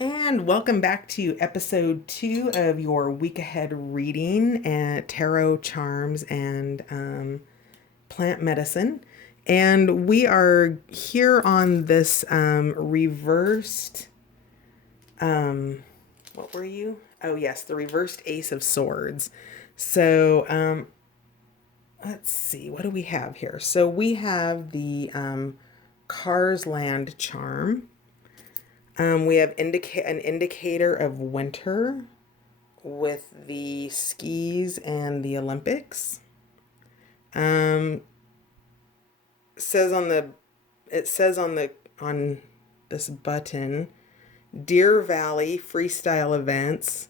And welcome back to episode 2 of your week ahead reading at Tarot Charms and Plant Medicine. And we are here on this reversed, what were you? Oh, yes, the reversed Ace of Swords. So let's see, what do we have here? So we have the Cars Land Charm. We have an indicator of winter with the skis and the Olympics. Um, says on the it says on this button, Deer Valley freestyle events,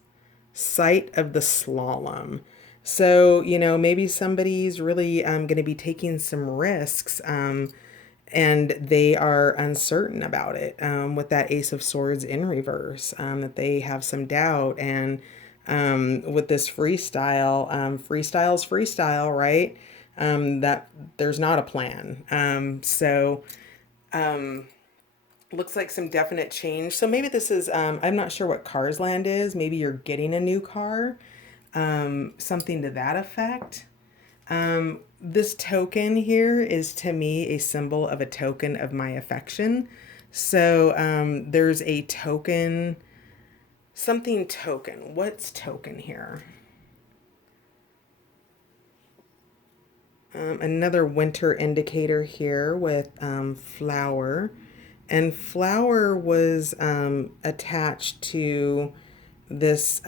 site of the slalom. So, maybe somebody's really going to be taking some risks, and they are uncertain about it, with that Ace of Swords in reverse, that they have some doubt. And with this freestyle's freestyle, right? That there's not a plan. So looks like some definite change. So maybe this is, I'm not sure what Cars Land is. Maybe you're getting a new car, something to that effect. This token here is to me a symbol of a token of my affection. So there's a token, something token. What's token here? Another winter indicator here with flower. And flower was attached to this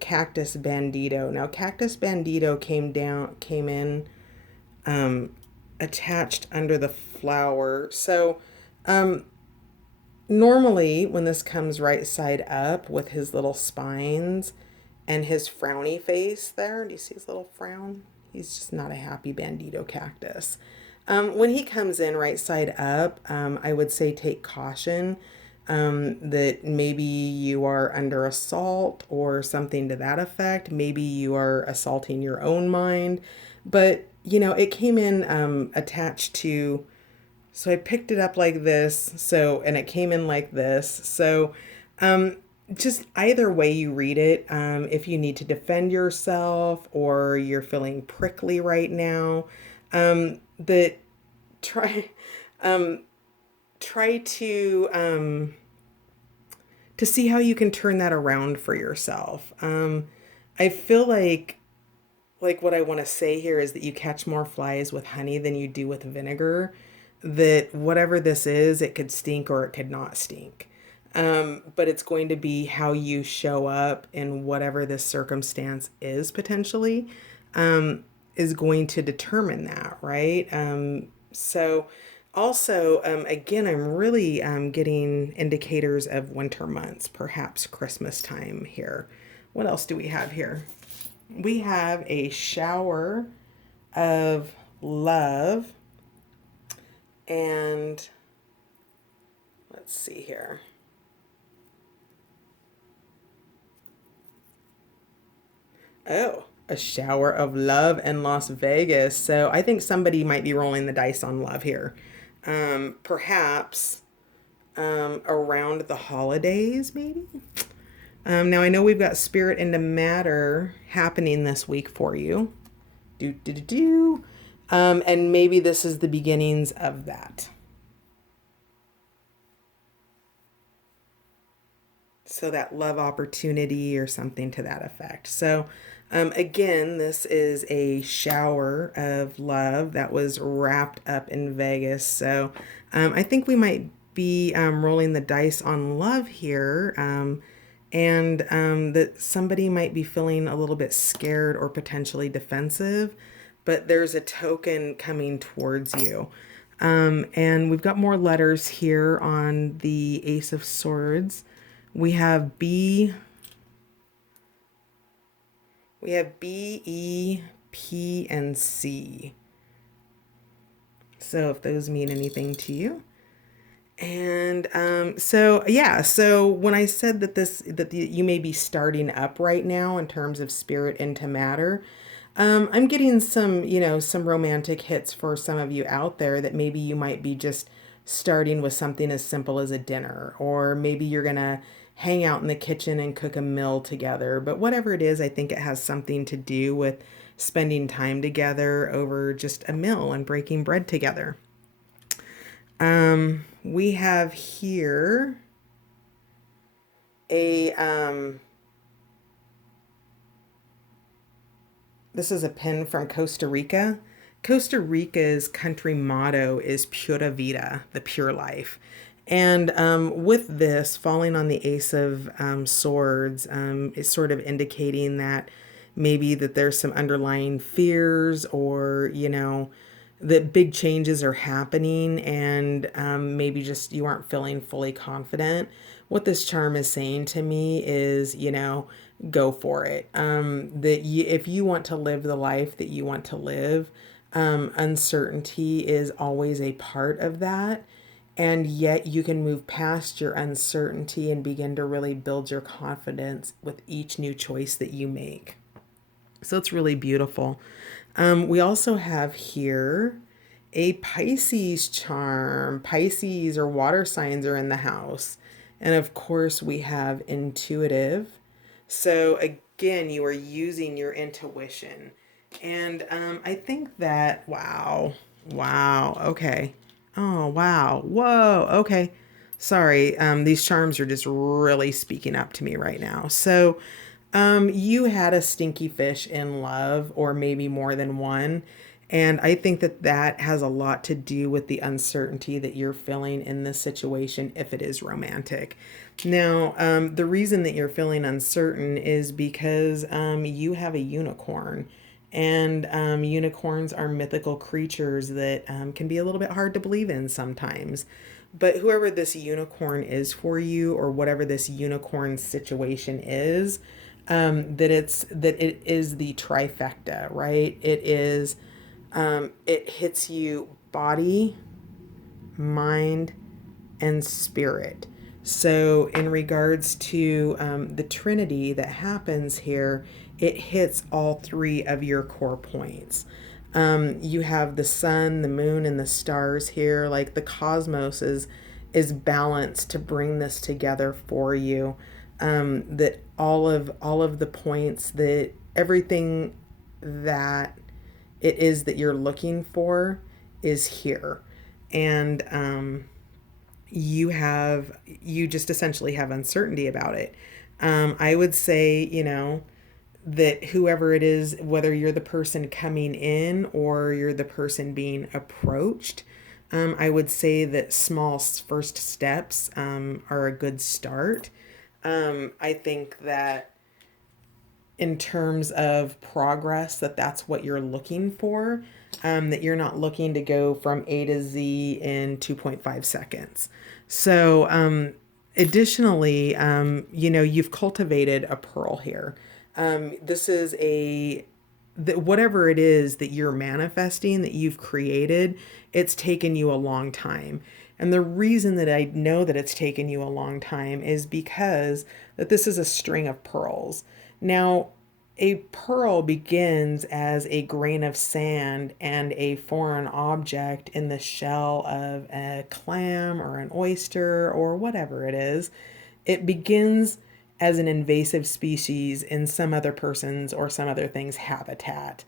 cactus bandito. Now, cactus bandito came in attached under the flower. So, normally when this comes right side up with his little spines and his frowny face there, do you see his little frown? He's just not a happy bandito cactus. When he comes in right side up, I would say take caution, that maybe you are under assault or something to that effect. Maybe you are assaulting your own mind. But, it came in attached to, so I picked it up like this. So, and it came in like this. So, just either way you read it, if you need to defend yourself or you're feeling prickly right now, that try try to see how you can turn that around for yourself. I feel like what I want to say here is that you catch more flies with honey than you do with vinegar. That whatever this is, it could stink or it could not stink. But it's going to be how you show up in whatever this circumstance is potentially, is going to determine that, right? So also, again, I'm really getting indicators of winter months, perhaps Christmas time here. What else do we have here? We have a shower of love, and let's see here. Oh, a shower of love in Las Vegas. So I think somebody might be rolling the dice on love here. Perhaps around the holidays, maybe. Now I know we've got Spirit into Matter happening this week for you. Do do do do. And maybe this is the beginnings of that. So that love opportunity or something to that effect. So again, this is a shower of love that was wrapped up in Vegas. So I think we might be rolling the dice on love here, and that somebody might be feeling a little bit scared or potentially defensive, but there's a token coming towards you. And we've got more letters here on the Ace of Swords. We have B. We have B, E, P, and C. So if those mean anything to you. And so yeah, so when I said you may be starting up right now in terms of spirit into matter, I'm getting some romantic hits for some of you out there that maybe you might be just starting with something as simple as a dinner, or maybe you're going to hang out in the kitchen and cook a meal together. But whatever it is, I think it has something to do with spending time together over just a meal and breaking bread together. We have here a this is a pin from Costa Rica. Costa Rica's country motto is Pura Vida, the pure life. And with this, falling on the Ace of Swords is sort of indicating that maybe that there's some underlying fears, or, that big changes are happening, and maybe just you aren't feeling fully confident. What this charm is saying to me is, go for it. If you want to live the life that you want to live, uncertainty is always a part of that. And yet you can move past your uncertainty and begin to really build your confidence with each new choice that you make. So it's really beautiful. We also have here a Pisces charm. Pisces or water signs are in the house. And of course, we have intuitive. So again, you are using your intuition. And I think that, wow, okay. Oh, wow, whoa, okay. Sorry, these charms are just really speaking up to me right now. So, you had a stinky fish in love, or maybe more than one. And I think that that has a lot to do with the uncertainty that you're feeling in this situation, if it is romantic. Now, the reason that you're feeling uncertain is because you have a unicorn. And unicorns are mythical creatures that can be a little bit hard to believe in sometimes. But whoever this unicorn is for you, or whatever this unicorn situation is, that it is the trifecta, right? It is it hits you body, mind, and spirit. So, in regards to the Trinity that happens here, it hits all three of your core points. You have the sun, the moon, and the stars here. Like the cosmos is balanced to bring this together for you. That all of the points, that everything that it is that you're looking for is here. And you just essentially have uncertainty about it. I would say, that whoever it is, whether you're the person coming in or you're the person being approached, I would say that small first steps are a good start. I think that in terms of progress, that's what you're looking for, that you're not looking to go from A to Z in 2.5 seconds. So additionally, you've cultivated a pearl here. This is whatever it is that you're manifesting, that you've created, it's taken you a long time. And the reason that I know that it's taken you a long time is because that this is a string of pearls. Now, a pearl begins as a grain of sand and a foreign object in the shell of a clam or an oyster or whatever it is. It begins as an invasive species in some other person's or some other thing's habitat.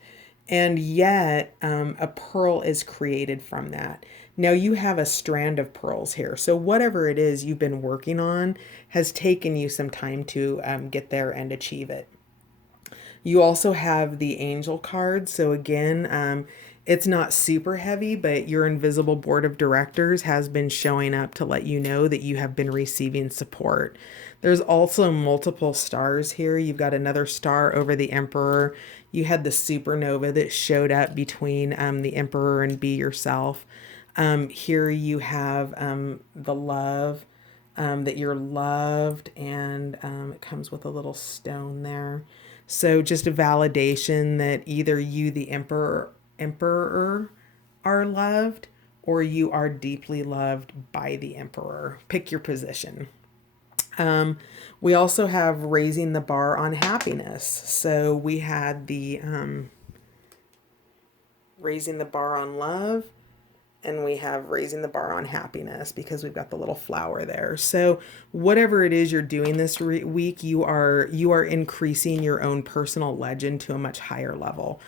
And yet, a pearl is created from that. Now, you have a strand of pearls here. So, whatever it is you've been working on has taken you some time to get there and achieve it. You also have the angel card. So, again, it's not super heavy, but your invisible board of directors has been showing up to let you know that you have been receiving support. There's also multiple stars here. You've got another star over the emperor. You had the supernova that showed up between the emperor and be yourself. Here you have the love, that you're loved, and it comes with a little stone there. So just a validation that either you, the emperor, are loved, or you are deeply loved by the emperor. Pick your position. We also have raising the bar on happiness. So we had the raising the bar on love, And we have raising the bar on happiness because we've got the little flower there. So whatever it is you're doing this week, you are increasing your own personal legend to a much higher level.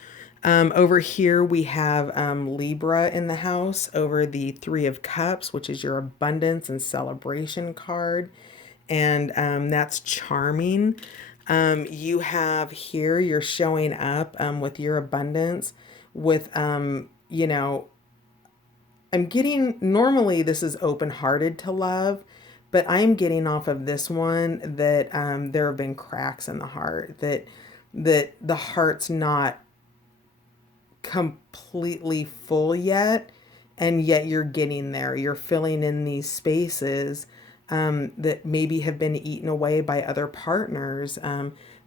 Over here we have Libra in the house over the Three of Cups, which is your abundance and celebration card, and that's charming. You have here, you're showing up with your abundance with I'm getting, normally this is open hearted to love, but I'm getting off of this one that there have been cracks in the heart, that the heart's not completely full yet, and yet you're getting there. You're filling in these spaces that maybe have been eaten away by other partners,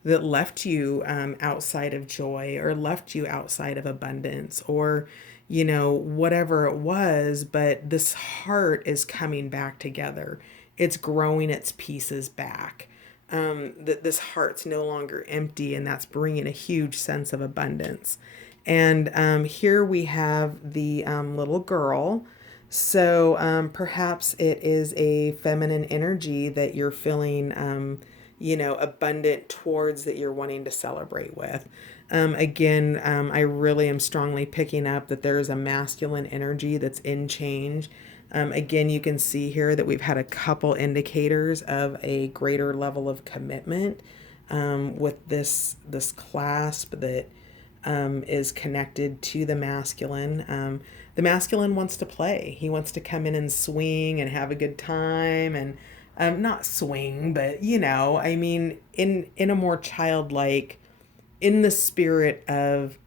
that left you outside of joy, or left you outside of abundance, or whatever it was. But this heart is coming back together. It's growing its pieces back. That this heart's no longer empty, and that's bringing a huge sense of abundance. And here we have the little girl. So perhaps it is a feminine energy that you're feeling, abundant towards, that you're wanting to celebrate with. Again, I really am strongly picking up that there is a masculine energy that's in change. Again, you can see here that we've had a couple indicators of a greater level of commitment with this clasp that is connected to the masculine. The masculine wants to play. He wants to come in and swing and have a good time, and not swing, but I mean, in a more childlike, in the spirit of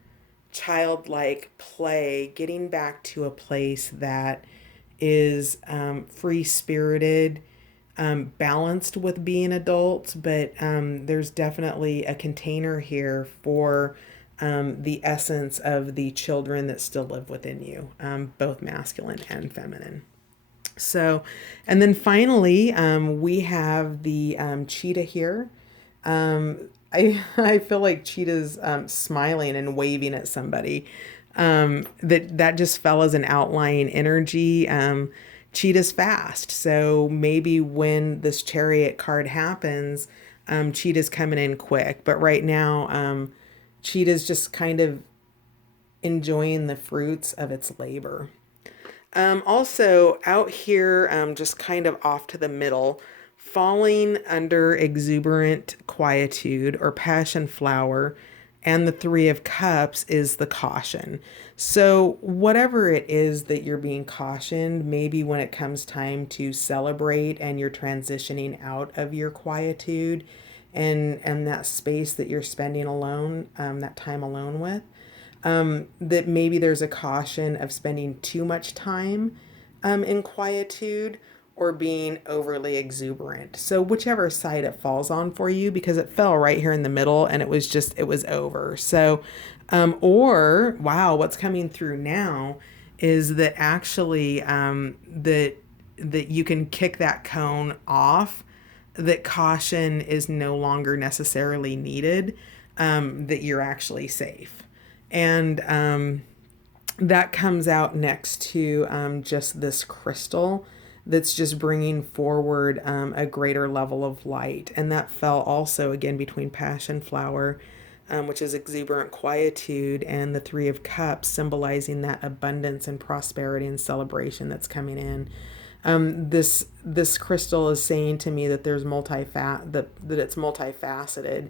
childlike play, getting back to a place that is free spirited, balanced with being adults, but there's definitely a container here for the essence of the children that still live within you, both masculine and feminine. So, and then finally, we have the cheetah here. I feel like cheetah's smiling and waving at somebody. That just fell as an outlying energy. Cheetah's fast, so maybe when this chariot card happens, cheetah's coming in quick. But right now, cheetah's just kind of enjoying the fruits of its labor. Also, out here, just kind of off to the middle, falling under exuberant quietude or passion flower, and the Three of Cups is the caution. So, whatever it is that you're being cautioned, maybe when it comes time to celebrate and you're transitioning out of your quietude and that space that you're spending alone, that time alone with, that maybe there's a caution of spending too much time in quietude, or being overly exuberant. So whichever side it falls on for you, because it fell right here in the middle and it was over. So, or wow, what's coming through now is that actually that you can kick that cone off, that caution is no longer necessarily needed, that you're actually safe. And that comes out next to just this crystal that's just bringing forward a greater level of light. And that fell also again between passion flower, which is exuberant quietude, and the Three of Cups, symbolizing that abundance and prosperity and celebration that's coming in. This crystal is saying to me that that it's multifaceted,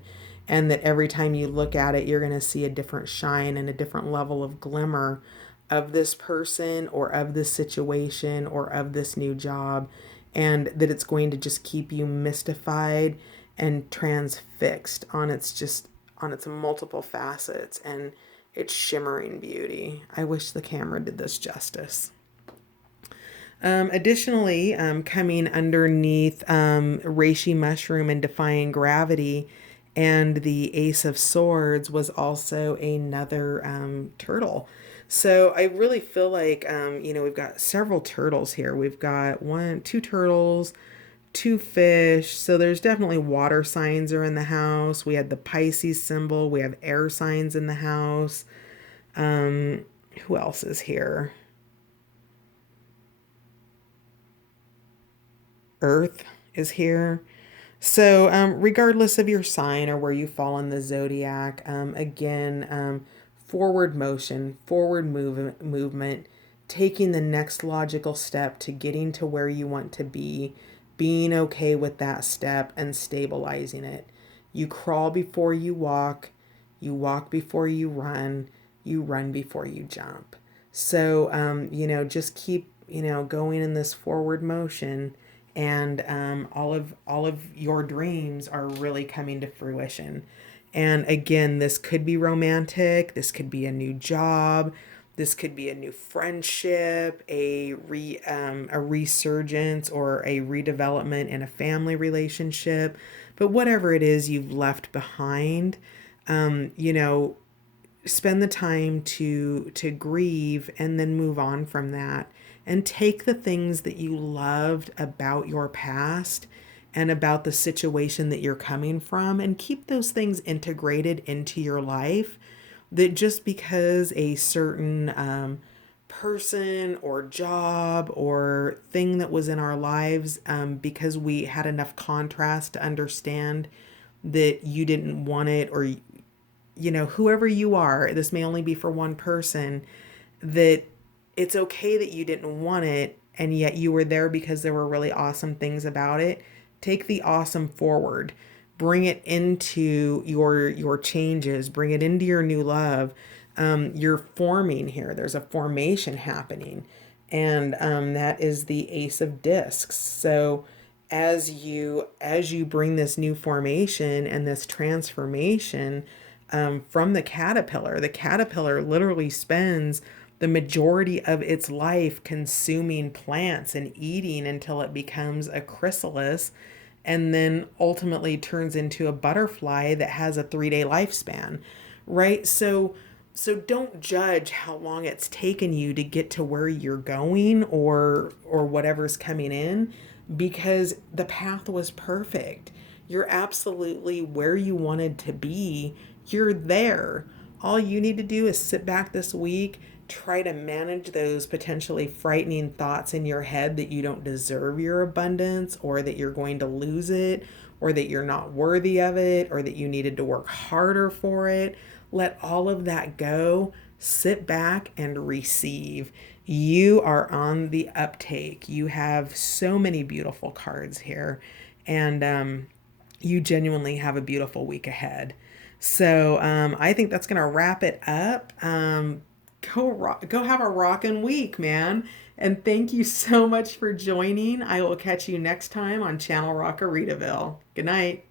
and that every time you look at it, you're going to see a different shine and a different level of glimmer of this person, or of this situation, or of this new job, and that it's going to just keep you mystified and transfixed on its multiple facets and its shimmering beauty. I wish the camera did this justice. Additionally, coming underneath reishi mushroom and defying gravity and the Ace of Swords was also another turtle. So I really feel like, we've got several turtles here. We've got two turtles, two fish. So there's definitely water signs are in the house. We had the Pisces symbol. We have air signs in the house. Who else is here? Earth is here. So, regardless of your sign or where you fall in the zodiac, again, forward motion, movement, taking the next logical step to getting to where you want to be, being okay with that step and stabilizing it. You crawl before you walk before you run before you jump. So, just keep, going in this forward motion, and all of your dreams are really coming to fruition. And again, this could be romantic. This could be a new job. This could be a new friendship, a resurgence or a redevelopment in a family relationship. But whatever it is you've left behind, um, you know, spend the time to grieve and then move on from that, and take the things that you loved about your past and about the situation that you're coming from, and keep those things integrated into your life. That just because a certain person or job or thing that was in our lives, because we had enough contrast to understand that you didn't want it, or whoever you are, this may only be for one person, that it's okay that you didn't want it, and yet you were there because there were really awesome things about it. Take the awesome forward. Bring it into your changes. Bring it into your new love. You're forming here. There's a formation happening, and that is the Ace of Discs. So as you bring this new formation and this transformation, from the caterpillar literally spends the majority of its life consuming plants and eating until it becomes a chrysalis, and then ultimately turns into a butterfly that has a 3-day lifespan, right? So don't judge how long it's taken you to get to where you're going, or whatever's coming in, because the path was perfect. You're absolutely where you wanted to be. You're there. All you need to do is sit back this week, try to manage those potentially frightening thoughts in your head that you don't deserve your abundance, or that you're going to lose it, or that you're not worthy of it, or that you needed to work harder for it. Let all of that go. Sit back and receive. You are on the uptake. You have so many beautiful cards here, and you genuinely have a beautiful week ahead. So I think that's gonna wrap it up. Go have a rockin' week, man. And thank you so much for joining. I will catch you next time on Channel Rockaritaville. Good night.